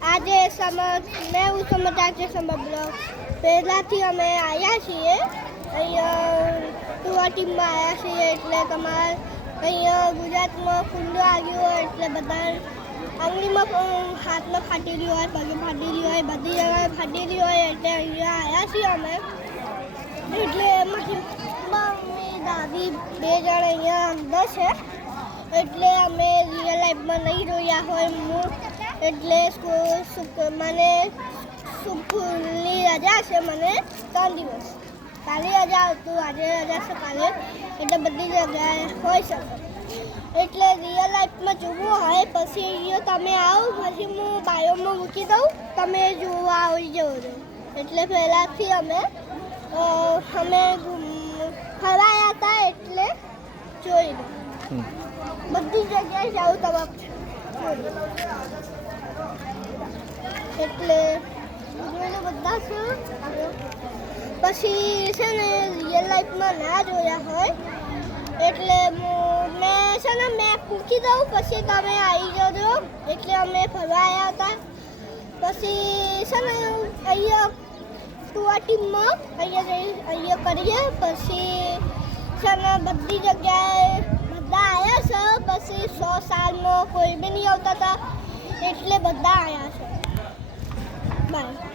આજે मैं હું સમાચાર છે સમર બ્લોગ પહેલાંથી અમે આવ્યા છીએ અહીંયા ટુવા ટીમમાં આવ્યા છીએ એટલે તમારે અહીંયા ગુજરાતમાં કુંડો આવ્યો હોય એટલે બધા આંગળીમાં હાથમાં ફાટેલી હોય પગે ફાટેલી હોય બધી જગ્યાએ ફાટેલી હોય એટલે અહીંયા આવ્યા છીએ અમે એટલે મારી મમ્મી દાદી બે જણ અહીંયા અંદર છે એટલે અમે રિયલ લાઈફમાં નહીં જોયા હોય હું એટલે મને સ્કૂલની રજા છે મને 3 દિવસ કાલે રજા હતું આજે રજા છે કાલે એટલે બધી જગ્યાએ હોઈ શકે એટલે રિયલ લાઈફમાં જોવું હોય પછી તમે આવો પછી હું બાયોમાં મૂકી દઉં તમે જોવા આવી જવો છો એટલે પહેલાંથી અમે ફરાયા હતા એટલે જોઈ દઉં બધી જગ્યાએ જાઉં તમારે એટલે જોઈને બધા છે પછી છે ને રિયલ લાઈફમાં ના જોયા હોય એટલે મેં છે ને મેપ મૂકી દઉં પછી તમે આવી જજો એટલે અમે ફરવા આવ્યા હતા પછી છે ને અહીંયા ટુવા ટીમમાં અહીંયા કરીએ પછી છે ને બધી જગ્યાએ બધા આવ્યા છે પછી 100 સાલમાં કોઈ બી નહીં આવતા હતા એટલે બધા આવ્યા છે બાય